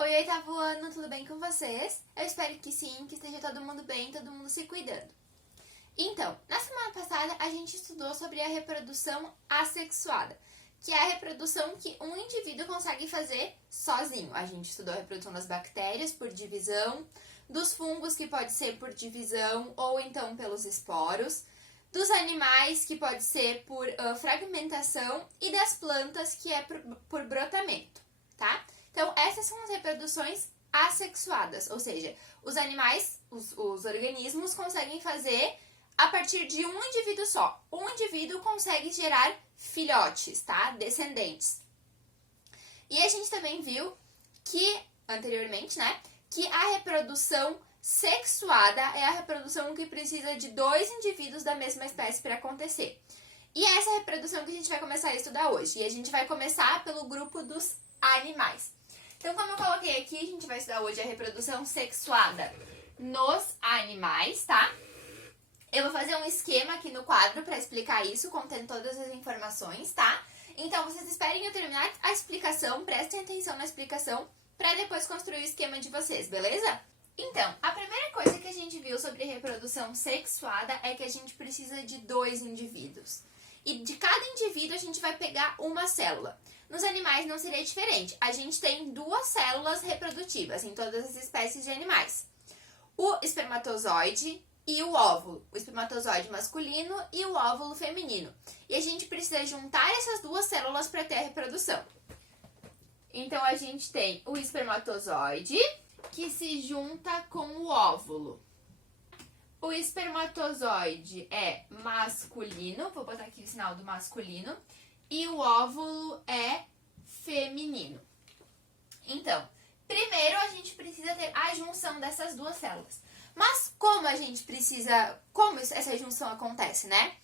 Oi, oitavo ano, tudo bem com vocês? Eu espero que sim, que esteja todo mundo bem, todo mundo se cuidando. Então, na semana passada a gente estudou sobre a reprodução assexuada, que é a reprodução que um indivíduo consegue fazer sozinho. A gente estudou a reprodução das bactérias por divisão, dos fungos, que pode ser por divisão ou então pelos esporos, dos animais, que pode ser por fragmentação, e das plantas, que é por brotamento, tá? Então, essas são as reproduções assexuadas, ou seja, os animais, os organismos conseguem fazer a partir de um indivíduo só. Um indivíduo consegue gerar filhotes, tá? Descendentes. E a gente também viu que, anteriormente, né, que a reprodução sexuada é a reprodução que precisa de dois indivíduos da mesma espécie para acontecer. E é essa reprodução que a gente vai começar a estudar hoje. E a gente vai começar pelo grupo dos animais. Então, como eu coloquei aqui, a gente vai estudar hoje a reprodução sexuada nos animais, tá? Eu vou fazer um esquema aqui no quadro para explicar isso, contendo todas as informações, tá? Então, vocês esperem eu terminar a explicação, prestem atenção na explicação, para depois construir o esquema de vocês, beleza? Então, a primeira coisa que a gente viu sobre reprodução sexuada é que a gente precisa de dois indivíduos. E de cada indivíduo a gente vai pegar uma célula. Nos animais não seria diferente. A gente tem duas células reprodutivas em todas as espécies de animais. O espermatozoide e o óvulo. O espermatozoide masculino e o óvulo feminino. E a gente precisa juntar essas duas células para ter a reprodução. Então, a gente tem o espermatozoide, que se junta com o óvulo. O espermatozoide é masculino, vou botar aqui o sinal do masculino, e o óvulo é feminino. Então, primeiro a gente precisa ter a junção dessas duas células. Mas como essa junção acontece, né?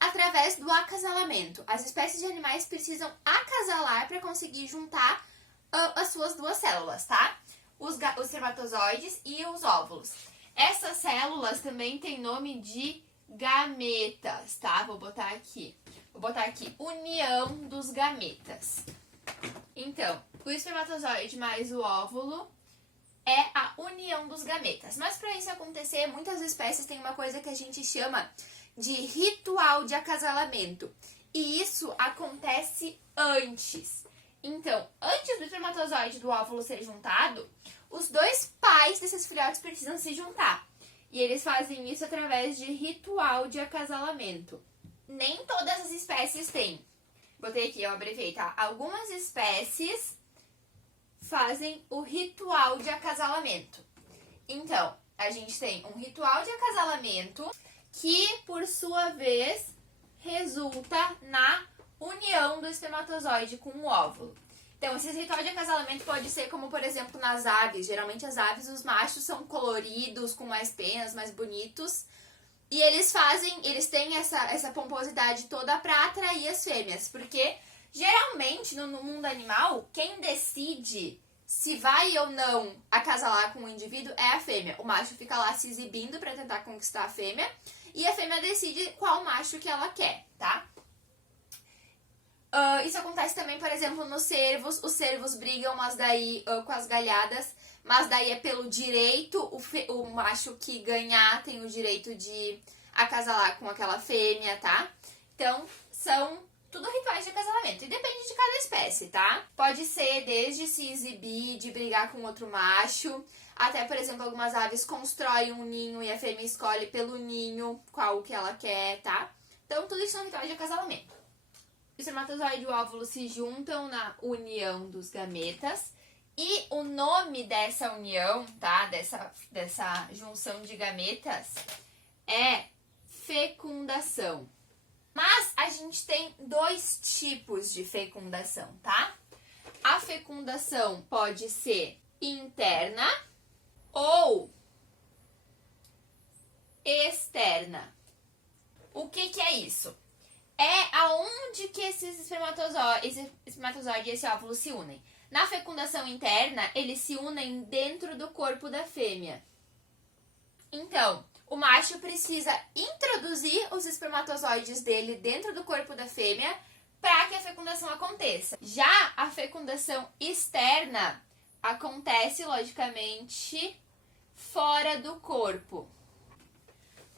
Através do acasalamento. As espécies de animais precisam acasalar para conseguir juntar as suas duas células, tá? Os espermatozoides e os óvulos. Essas células também têm nome de gametas, tá? Vou botar aqui união dos gametas. Então, o espermatozoide mais o óvulo é a união dos gametas. Mas para isso acontecer, muitas espécies têm uma coisa que a gente chama de ritual de acasalamento. E isso acontece antes. Então, antes do espermatozoide e do óvulo ser juntado, os dois pais desses filhotes precisam se juntar. E eles fazem isso através de ritual de acasalamento. Nem todas as espécies têm. Botei aqui, eu abreviei, tá? Algumas espécies fazem o ritual de acasalamento. Então, a gente tem um ritual de acasalamento que, por sua vez, resulta na união do espermatozoide com o óvulo. Então, esse ritual de acasalamento pode ser como, por exemplo, nas aves. Geralmente as aves, os machos são coloridos, com mais penas, mais bonitos. E eles têm essa pomposidade toda para atrair as fêmeas. Porque, geralmente, no mundo animal, quem decide se vai ou não acasalar com um indivíduo é a fêmea. O macho fica lá se exibindo para tentar conquistar a fêmea. E a fêmea decide qual macho que ela quer, tá? Isso acontece também, por exemplo, nos cervos. Os cervos brigam, mas daí com as galhadas, mas daí é pelo direito. O macho que ganhar tem o direito de acasalar com aquela fêmea, tá? Então, são tudo rituais de acasalamento. E depende de cada espécie, tá? Pode ser desde se exibir, de brigar com outro macho, até, por exemplo, algumas aves constroem um ninho e a fêmea escolhe pelo ninho qual que ela quer, tá? Então, tudo isso são rituais de acasalamento. O espermatozoide e o óvulo se juntam na união dos gametas. E o nome dessa união, tá? Dessa junção de gametas é fecundação. Mas a gente tem dois tipos de fecundação, tá? A fecundação pode ser interna ou externa. O que é isso? É aonde que esse espermatozoide e esse óvulo se unem. Na fecundação interna, eles se unem dentro do corpo da fêmea. Então, o macho precisa introduzir os espermatozoides dele dentro do corpo da fêmea para que a fecundação aconteça. Já a fecundação externa acontece, logicamente, fora do corpo.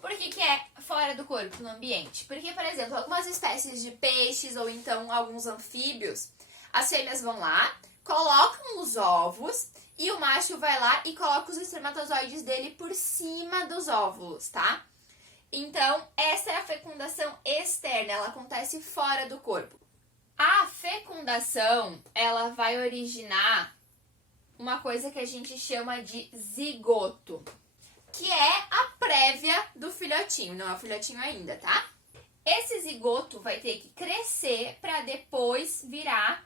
Por que é fora do corpo, no ambiente? Porque, por exemplo, algumas espécies de peixes ou então alguns anfíbios, as fêmeas vão lá, colocam os ovos e o macho vai lá e coloca os espermatozoides dele por cima dos óvulos, tá? Então, essa é a fecundação externa, ela acontece fora do corpo. A fecundação, ela vai originar uma coisa que a gente chama de zigoto, que é a prévia do filhotinho, não é o filhotinho ainda, tá? Esse zigoto vai ter que crescer para depois virar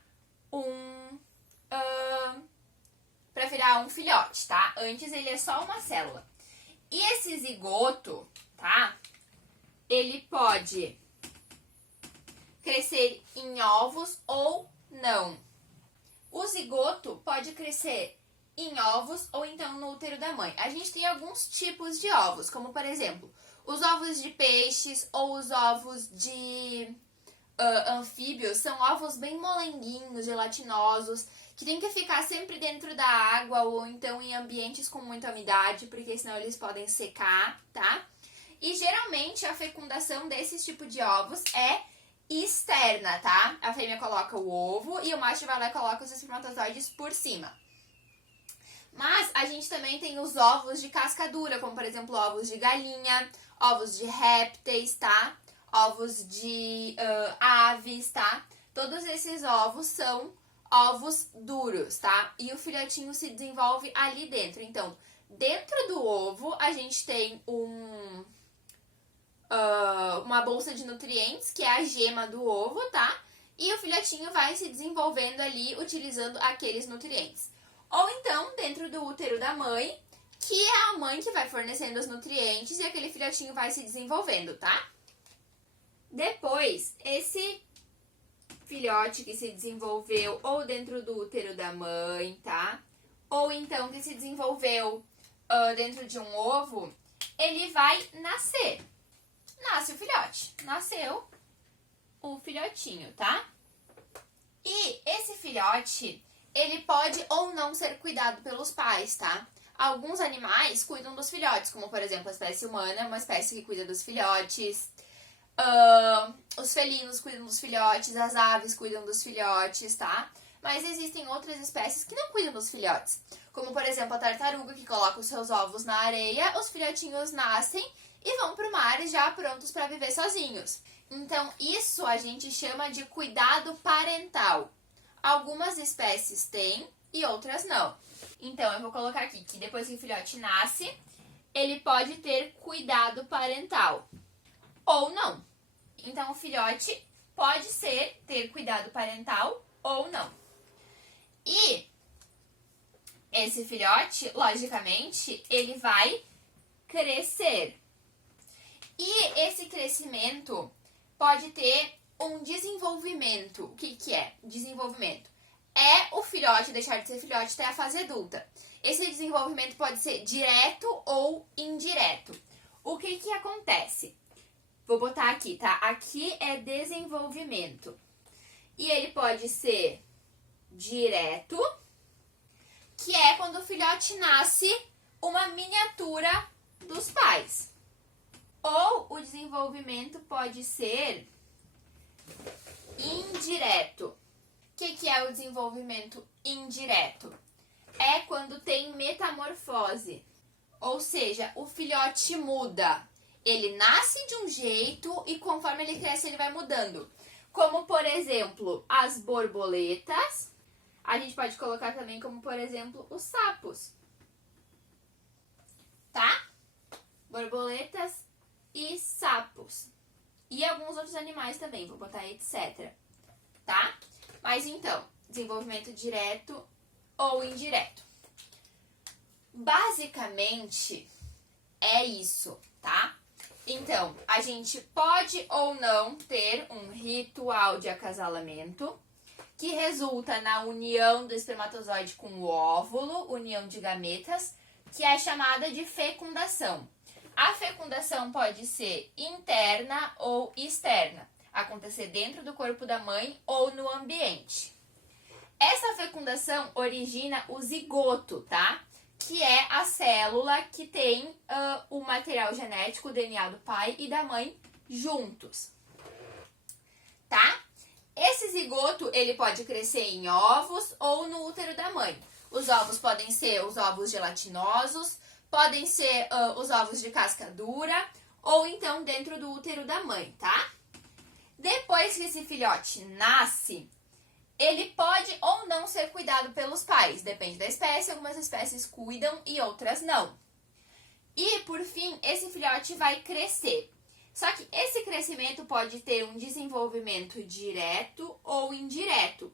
um filhote, tá? Antes ele é só uma célula. E esse zigoto, tá? Ele pode crescer em ovos ou não. O zigoto pode crescer em ovos ou então no útero da mãe. A gente tem alguns tipos de ovos, como por exemplo, os ovos de peixes ou os ovos de anfíbios, são ovos bem molenguinhos, gelatinosos, que tem que ficar sempre dentro da água ou então em ambientes com muita umidade, porque senão eles podem secar, tá? E geralmente a fecundação desses tipos de ovos é externa, tá? A fêmea coloca o ovo e o macho vai lá e coloca os espermatozoides por cima. Mas a gente também tem os ovos de casca dura, como por exemplo ovos de galinha, ovos de répteis, tá? Ovos de aves, tá? Todos esses ovos são ovos duros, tá? E o filhotinho se desenvolve ali dentro. Então, dentro do ovo, a gente tem uma bolsa de nutrientes, que é a gema do ovo, tá? E o filhotinho vai se desenvolvendo ali utilizando aqueles nutrientes. Ou então, dentro do útero da mãe, que é a mãe que vai fornecendo os nutrientes e aquele filhotinho vai se desenvolvendo, tá? Depois, esse filhote que se desenvolveu ou dentro do útero da mãe, tá? Ou então que se desenvolveu dentro de um ovo, ele vai nascer. Nasce o filhote. Nasceu o filhotinho, tá? E esse filhote, ele pode ou não ser cuidado pelos pais, tá? Alguns animais cuidam dos filhotes, como por exemplo a espécie humana é uma espécie que cuida dos filhotes. Os felinos cuidam dos filhotes, as aves cuidam dos filhotes, tá? Mas existem outras espécies que não cuidam dos filhotes. Como por exemplo a tartaruga, que coloca os seus ovos na areia, os filhotinhos nascem e vão pro mar já prontos para viver sozinhos. Então isso a gente chama de cuidado parental. Algumas espécies têm e outras não. Então, eu vou colocar aqui que depois que o filhote nasce, ele pode ter cuidado parental. Ou não. Então, o filhote pode ter cuidado parental ou não. E esse filhote, logicamente, ele vai crescer. E esse crescimento pode ter um desenvolvimento. O que é desenvolvimento? É o filhote deixar de ser filhote até a fase adulta. Esse desenvolvimento pode ser direto ou indireto. O que acontece? Vou botar aqui, tá? Aqui é desenvolvimento. E ele pode ser direto, que é quando o filhote nasce uma miniatura dos pais. Ou o desenvolvimento pode ser indireto. O que é o desenvolvimento indireto? É quando tem metamorfose. Ou seja, o filhote muda. Ele nasce de um jeito e conforme ele cresce ele vai mudando. Como, por exemplo, as borboletas. A gente pode colocar também como, por exemplo, os sapos. Tá? Borboletas e sapos. E alguns outros animais também, vou botar etc. Tá? Mas então, desenvolvimento direto ou indireto. Basicamente, é isso, tá? Então, a gente pode ou não ter um ritual de acasalamento que resulta na união do espermatozoide com o óvulo, união de gametas, que é chamada de fecundação. A fecundação pode ser interna ou externa, acontecer dentro do corpo da mãe ou no ambiente. Essa fecundação origina o zigoto, tá? Que é a célula que tem o material genético, o DNA do pai e da mãe juntos, tá? Esse zigoto, ele pode crescer em ovos ou no útero da mãe. Os ovos podem ser os ovos gelatinosos, podem ser os ovos de casca dura, ou então dentro do útero da mãe, tá? Depois que esse filhote nasce, ele pode ou não ser cuidado pelos pais, depende da espécie, algumas espécies cuidam e outras não. E, por fim, esse filhote vai crescer. Só que esse crescimento pode ter um desenvolvimento direto ou indireto.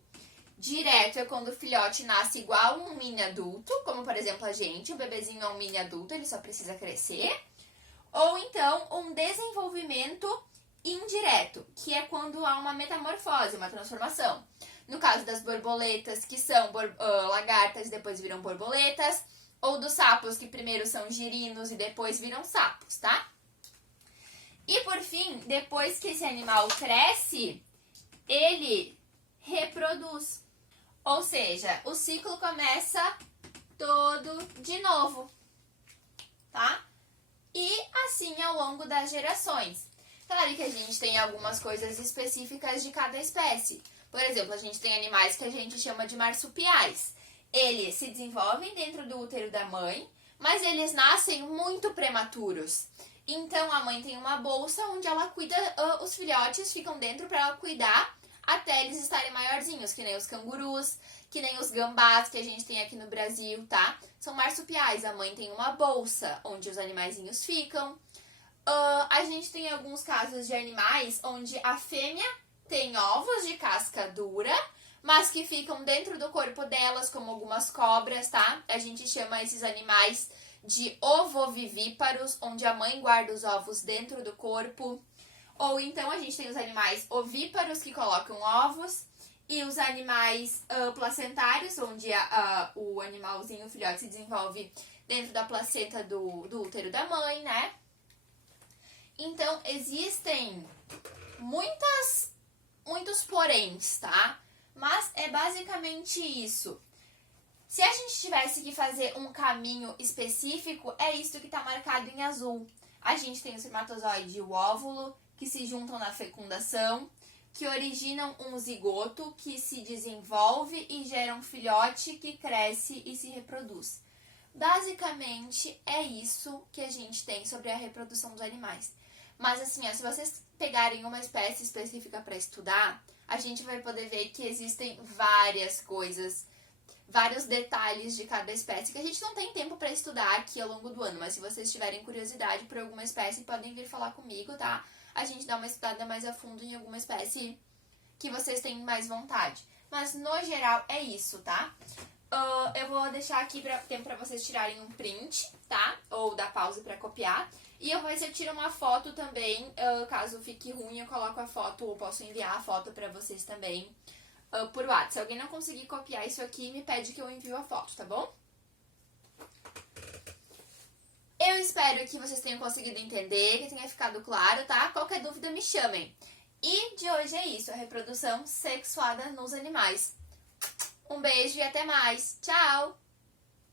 Direto é quando o filhote nasce igual um mini adulto, como por exemplo a gente, o bebezinho é um mini adulto, ele só precisa crescer. Ou então um desenvolvimento indireto, que é quando há uma metamorfose, uma transformação. No caso das borboletas, que são lagartas e depois viram borboletas, ou dos sapos, que primeiro são girinos e depois viram sapos, tá? E por fim, depois que esse animal cresce, ele reproduz. Ou seja, o ciclo começa todo de novo, tá? E assim ao longo das gerações. Claro que a gente tem algumas coisas específicas de cada espécie. Por exemplo, a gente tem animais que a gente chama de marsupiais. Eles se desenvolvem dentro do útero da mãe, mas eles nascem muito prematuros. Então, a mãe tem uma bolsa onde ela cuida, os filhotes ficam dentro para ela cuidar até eles estarem maiorzinhos, que nem os cangurus, que nem os gambás que a gente tem aqui no Brasil, tá? São marsupiais, a mãe tem uma bolsa onde os animaizinhos ficam. A gente tem alguns casos de animais onde a fêmea tem ovos de casca dura, mas que ficam dentro do corpo delas, como algumas cobras, tá? A gente chama esses animais de ovovivíparos, onde a mãe guarda os ovos dentro do corpo. Ou então a gente tem os animais ovíparos que colocam ovos e os animais placentários, onde o animalzinho, o filhote, se desenvolve dentro da placenta do útero da mãe, né? Então, existem muitos poréns, tá? Mas é basicamente isso. Se a gente tivesse que fazer um caminho específico, é isso que está marcado em azul. A gente tem o espermatozoide e o óvulo, que se juntam na fecundação, que originam um zigoto, que se desenvolve e gera um filhote que cresce e se reproduz. Basicamente, é isso que a gente tem sobre a reprodução dos animais. Mas assim, se vocês pegarem uma espécie específica para estudar, a gente vai poder ver que existem várias coisas, vários detalhes de cada espécie que a gente não tem tempo para estudar aqui ao longo do ano. Mas se vocês tiverem curiosidade por alguma espécie, podem vir falar comigo, tá? A gente dá uma estudada mais a fundo em alguma espécie que vocês têm mais vontade. Mas no geral é isso, tá? Eu vou deixar aqui tempo pra vocês tirarem um print, tá? Ou dar pausa pra copiar. E eu vou ver se eu tiro uma foto também, caso fique ruim, eu coloco a foto ou posso enviar a foto pra vocês também por WhatsApp. Se alguém não conseguir copiar isso aqui, me pede que eu envio a foto, tá bom? Eu espero que vocês tenham conseguido entender, que tenha ficado claro, tá? Qualquer dúvida, me chamem. E de hoje é isso, a reprodução sexuada nos animais. Um beijo e até mais. Tchau!